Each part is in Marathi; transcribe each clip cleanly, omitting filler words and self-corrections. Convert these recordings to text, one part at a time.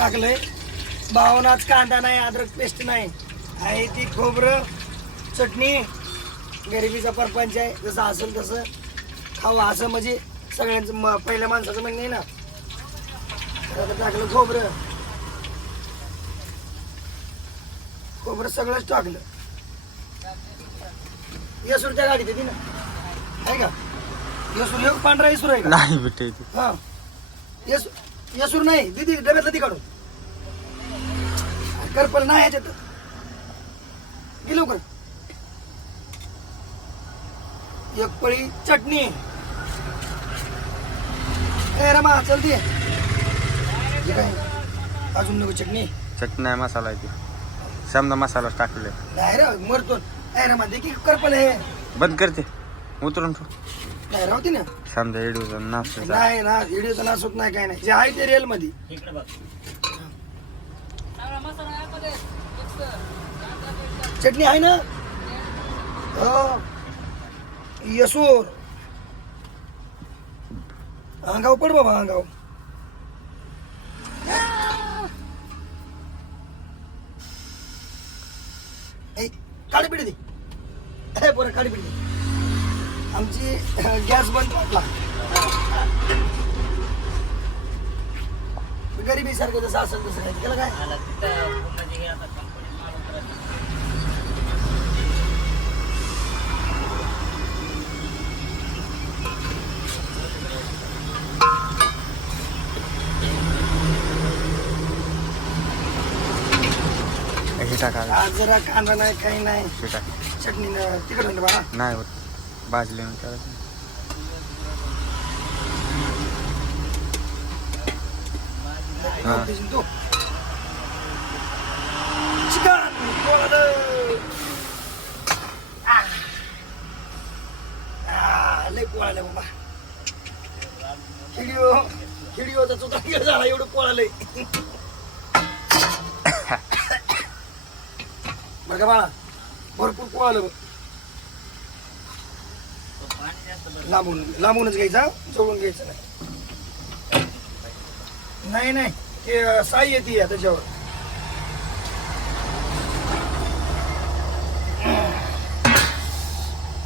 टाकलंय. भावनाच कांदा नाही, अद्रक पेस्ट नाही, आहे ती खोबरं चटणी. गरिबीचा परपंच आहे, जसं असेल तसं खावा असं, म्हणजे सगळ्यांचं पहिल्या माणसाचं म्हणणं आहे ना. आता टाकलं खोबरं, खोबरं सगळंच टाकलं. येसूर त्या गाडीत येते ना, आहे का? येसूर एक पांढरा येसूर आहे का? नाही भेटे हा येसूर नाही दिदी, डब्यातलं ती काढून करपल नाही ह्याच्यात. गे लवकर. एक पळी चटणी. ए रमा चलती काय अजून नको चटणी? चटणी नाही, मसाला आहे ती. समजा मसालाच टाकले. नाही रे मरतो. ए रमा दे की करपल हे. बंद करते, उतरून ठेव. नाही राहते ना. समजा एडूचा नाश नाही ना, व्हिडिओचा नाश होत नाही, काय नाही. जे आहे ते रिअल मध्ये. चटणी आहे ना. हो येसूर. अंगाव पड बाबा, अंगाव. काळी पिढी दे पोरं, काळी पिढी दे. आमची गॅस बंद पडला. गरिबी सारखं जसं असेल तसं काय त्याला काय. हे टाका. आज जरा कांदा नाही, काही नाही. हे टाक. चटणी तिकड म्हणते बाळा. नाही होत, भाजले तू चिकन लय पोळाले बाबा. खिडीओचा चुका झाला, एवढं पोळालंय. बरं का बाळा, भरपूर पोळालं. लांबूनच घ्यायचा, जवळून घ्यायचं नाही. नाही ते साई येते त्याच्यावर.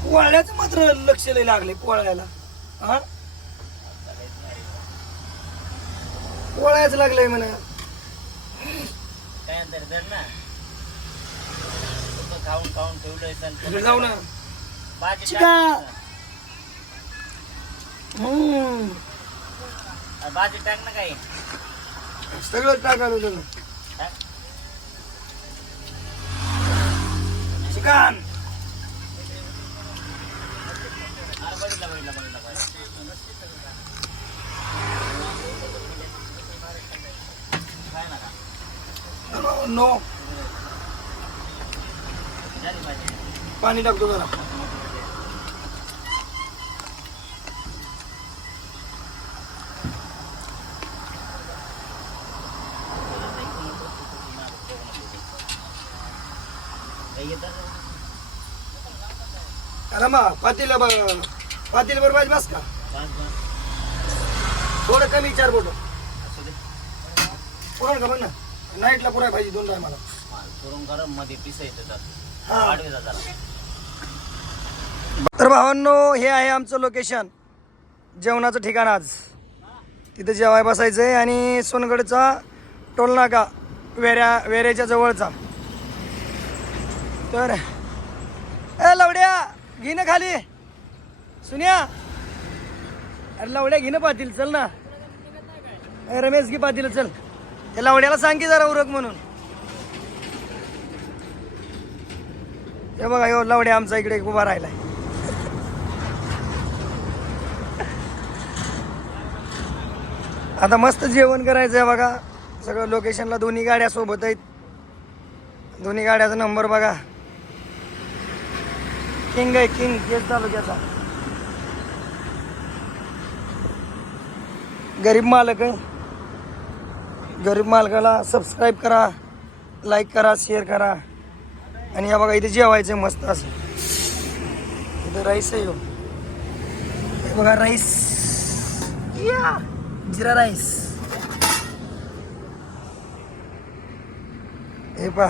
पोळ्याचं मात्र लक्ष लय लागले पोळ्याला. हा पोळ्याच लागलंय म्हणा. जाऊ ना भाजी टाक ना काही. सगळं टाकायला होतं चिकन. नो पाणी टाकतो जरा. रमा पातील बरोबर बस का? थोडं कमी चार बोट पुरण का बघ ना. नाईटला पुराय पाहिजे 2 टायमाला. पुरण गरम मध्ये पिसायचं. तर भावांनो, हे आहे आमचं लोकेशन, जेवणाचं ठिकाण. आज तिथे जेवाय बसायचं आहे. आणि सोनगडचा टोलनाका वेऱ्याच्या जवळचा. तर ए लवड्या घे ना खाली. सुन्या अरे लवड्या घे ना पातील, चल ना. रमेश घे पातील, चल. त्या लवड्याला सांग की जरा उरक म्हणून. हे बघा, यो लवड्या आमचा इकडे उभा राहिलाय. आता मस्त जेवण करायचं आहे बघा. सगळं लोकेशनला 2 गाड्या सोबत आहेत. 2 गाड्याचा नंबर बघा. किंग आहे, किंग केस तालुक्याचा. गरीब मालक आहे. गरीब मालकाला सबस्क्राईब करा, लाईक करा, शेअर करा. आणि या बघा इथे जेवायचं मस्त असं. इथं राईस आहे. हे बघा राईस, जिरा राईस. हे पा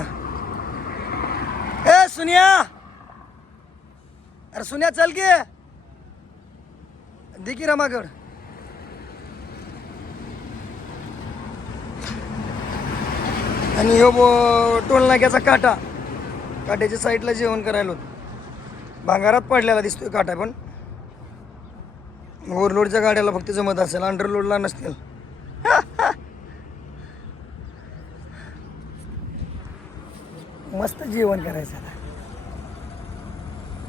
ए सुनिया, अरे सुनिया चल की देखी रमागड. आणि हो टोल नाक्याचा काटा, काट्याच्या साईडला जेवण करायला होतं. भांगारात पडलेला दिसतोय काटा, पण ओव्हरलोडच्या गाड्याला फक्त जमत असेल, अंडरलोडला नसतील. मस्त जेवण करायचं आता.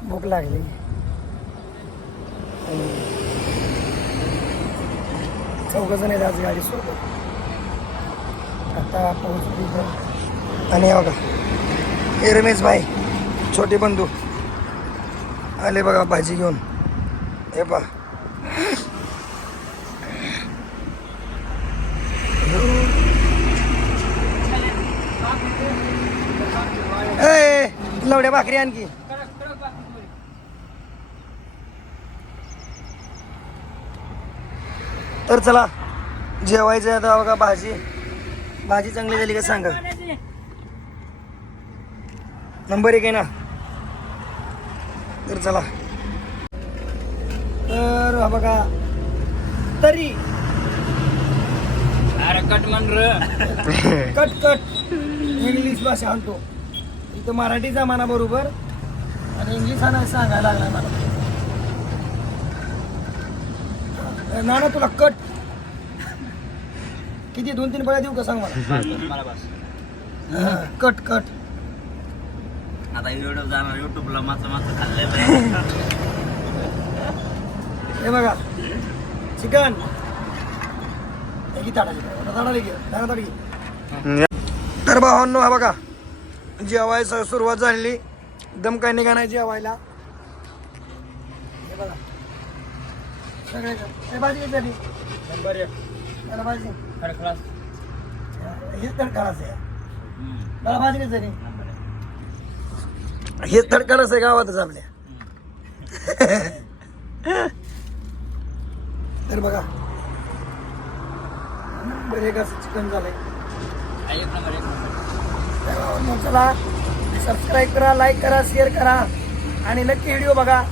भूक लागली. चौघजण आहेत आज गाडी सोबत. आता पोहोचली. आणि बघा हे रमेश भाई छोटे बंधू आले बघा भाजी घेऊन. हे पा ए लवड्या भाकरी आणखी. तर चला जेवायचं आता बघा. भाजी चांगली झाली का सांगा. नंबर 1 आहे ना. तर चला. तर हा बघा तरी अरे कट म्हण कट इंग्लिश भाषा आणतो इथं. मराठी जमाना बरोबर आणि इंग्लिश आणायला सांगायला लागला मला. नाना तुला कट किती 2-3 पळ्या देऊ का सांग मला. मला बस. कट आता व्हिडिओ जाणार युट्यूबला माचं खाल्लंय. हे बघा चिकन. तर भावांनो हा बघा जेवायला सुरुवात झालेली. दम काय निघा नाही जेवायला. हे बघा सगळे भाजी किती झाली. नंबर 1 मला भाजी थर्ड क्लास. हेच तडकाराच आहे. मला भाजी किती झाली. नंबर 1. हेच तडकाराच आहे गावातच आपल्या. तर बघा एक असं चिकन झालंय. एक नंबर. चला सबस्क्राईब करा, लाईक करा, शेअर करा आणि नक्की व्हिडिओ बघा.